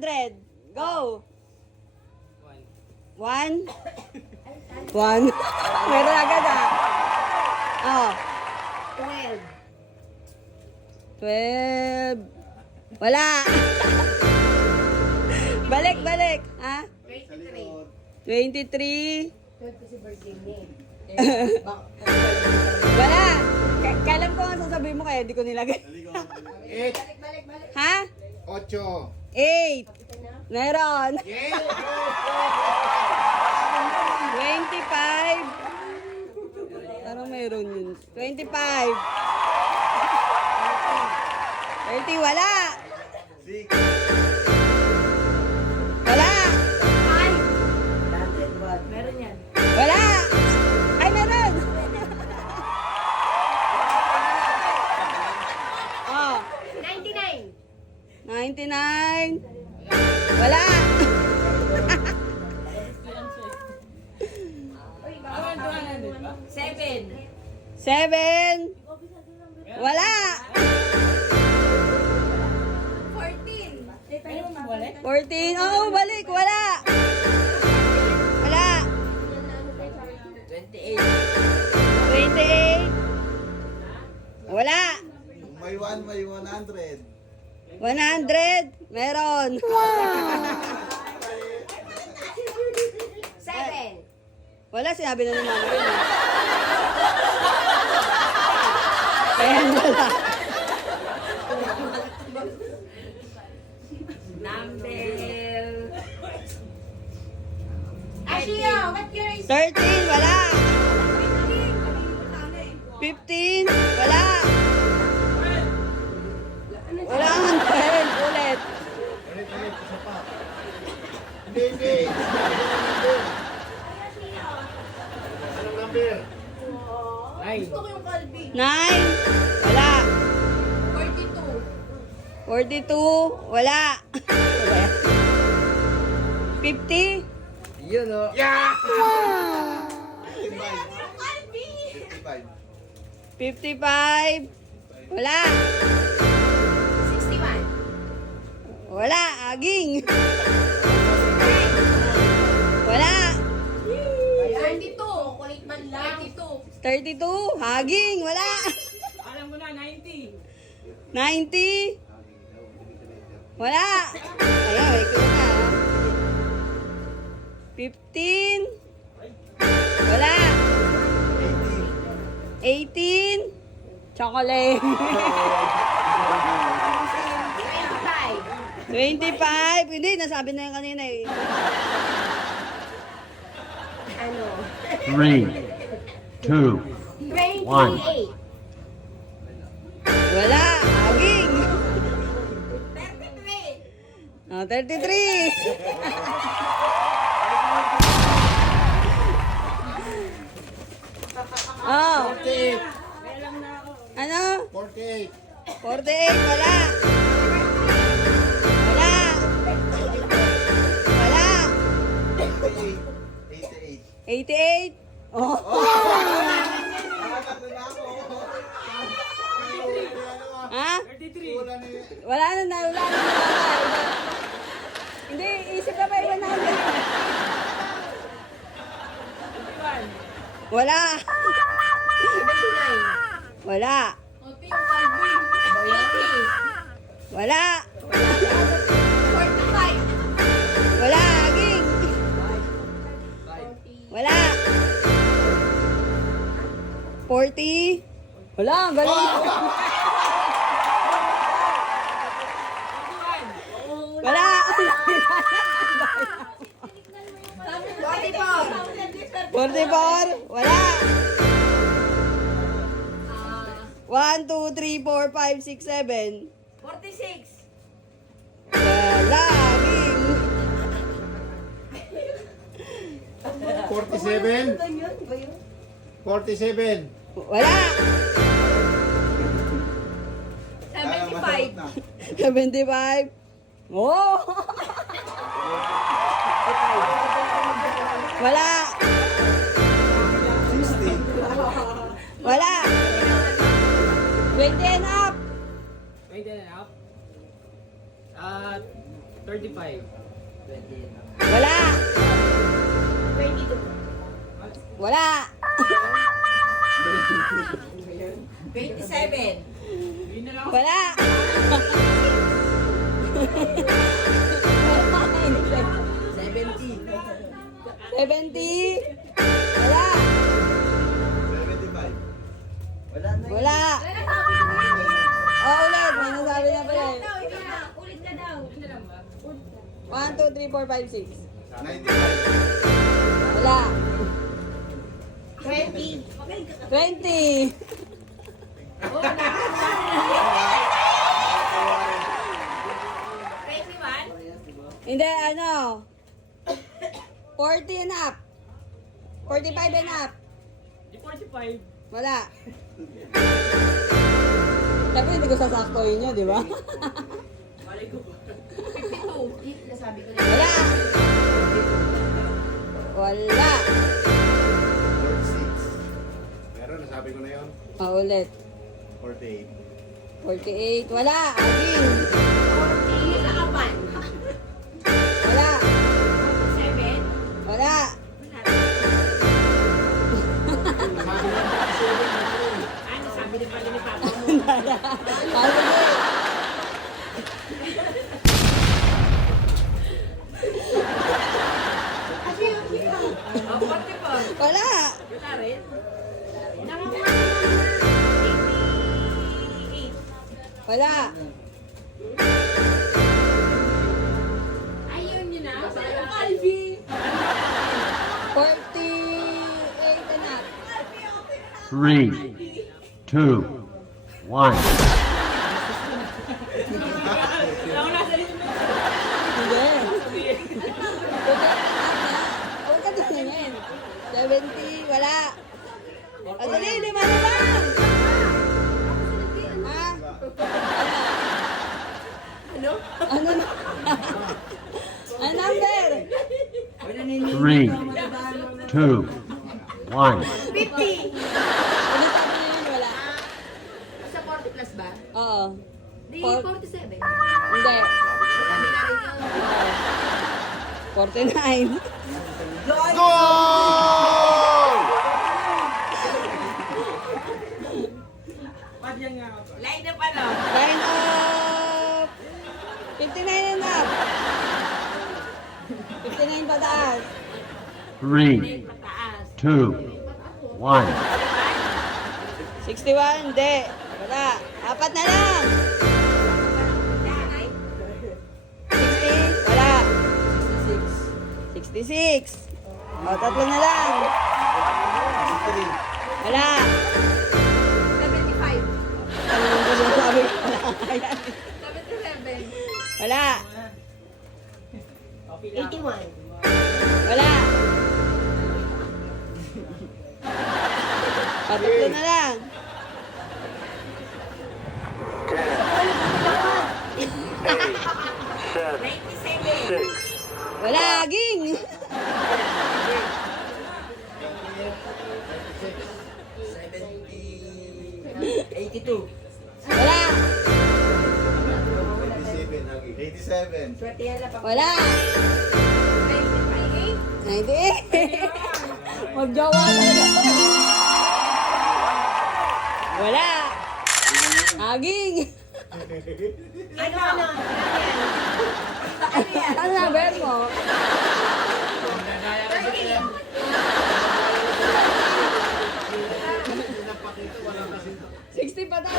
100. Go. 1. 1. Meron agad ah. Oh. 12. Wala. Balik. Ha? 23. Wala. Kailan ko nga sasabihin mo kaya di ko nilagay. 8. Ha? 8. 8. Meron. 25. Parang meron yun. 25. 30. Wala. 6. Wala. Meron yan. Wala. Ay, meron. Oh. 99. 99. Wala. Seven. 7. Wala. 14. Oh, balik. Wala. Wala. 28. 28. Wala. May 1, may 100. 100. Meron. 7. Wala, sinabi na ni mama yun. ah. Kaya wala. Number. Ashio, what's your 13. Wala. 15. Wala. Wala ang 12. Ulit. Isa pa. Hindi. Anong number? Gusto ko yung Calvi. 9. Wala. 42. 42. Wala. 50. Yun o. Yeah! 55. 55. Wala. 61. Wala. Aging. Wala. 32. Kulit man lang. 32. Haging. Wala. Alam mo na, 90. 90. Wala. Ayan, may ko na. 15. Wala. 18. Chocolate. 25. Hindi, nasabi na yan kanina eh. Ano? 3, 2, 28. Wala. Aging. 33. Oh, 33. Oh. 48. Ano? 48. 48. Wala. Wala. Wala. 88. 88. Oh. Ha? 33. Wala na yun. Wala na. Hindi, isip ka pa iba na. Wala. 79. Wala. Opi yung Calvi. 80. Wala. 45. Wala. Aging. Wala. 40. Wala. Ang galing. Wala. 44. 44. Wala. 1, 2, 3, 4, 5, 6, 7. 46. Wala. Aging. 47. 47. Wala. 75. 75. Oh! Wala. 60. Wala. 20 and up. 20 and up. 35. Wala. 22. Wala. 27. Wala. 70. Wala. 75. Wala. Oh, ulit. May nasabi na pala eh. Ulit ka daw. 1, 2, 3, 4, 5, 6. 95. Wala. 20. 20. Hindi, ano? 40 and up. 45 and up. Di 45. Wala. Sabi hindi ko sasaktoin nyo, di ba? Malay ko ba? 52. Nasabi ko na. Wala. Wala. 46. Meron, nasabi ko na yun. Ulit. 48. 48. Wala. Aging. 40. Nakapan. Wala. 7. Wala. Ano sabi ni pala ni Papa mo? Ano ba? Oh, 44. Wala. Wala rin. Wala. Ayun yun na. Alvin. 48 and up. 3, 2, 1. Hindi. Huwag ka tumingin. 70. Wala. Adali, 5 na lang. Ha? Ano? Ano na? Ano number? 3, 2, 1. 50. Ano sabi niyo yun? Wala. Sa 40 plus ba? Oo. Di, Four- 47. Hindi. Sabi na rin yun. 49. Pad yan nga ako. Line up ano? Line up. 59 and up. 59 pataas. 3, Pataas. 2, 1. 61. Hindi. Wala. 4 na lang. 60. Wala. 66. O, 3 na lang. Wala. 75. Ano yung sinasabi ko? Wala. 77. Wala. 81. Wala. 3 na lang. Wala, ging. 82. Wala. 87. Swerte yan lang pa. Wala. 98. Magjawa talaga. Wala. Aging. Ano? Ano number mo? 60 pa daw.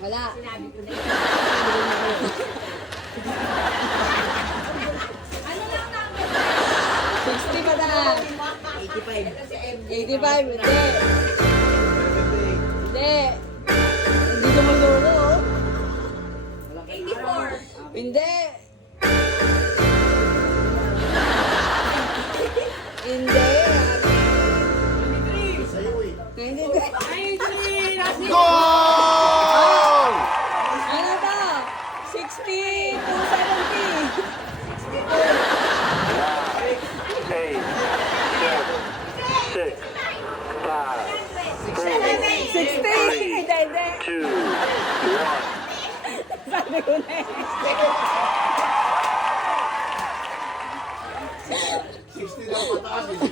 Wala. Sinabi ko na. Ano lang number? 60 pa daw. 85. Ito si MJ. 85. Hindi. Hindi. Hindi sumusuko. 84. Hindi. Hindi. Sa'yo eh. Hindi. Goal! Ano to? 60 to 70. 60. Hindi, hindi. Sabi ko na eh. 60 lang pataas eh.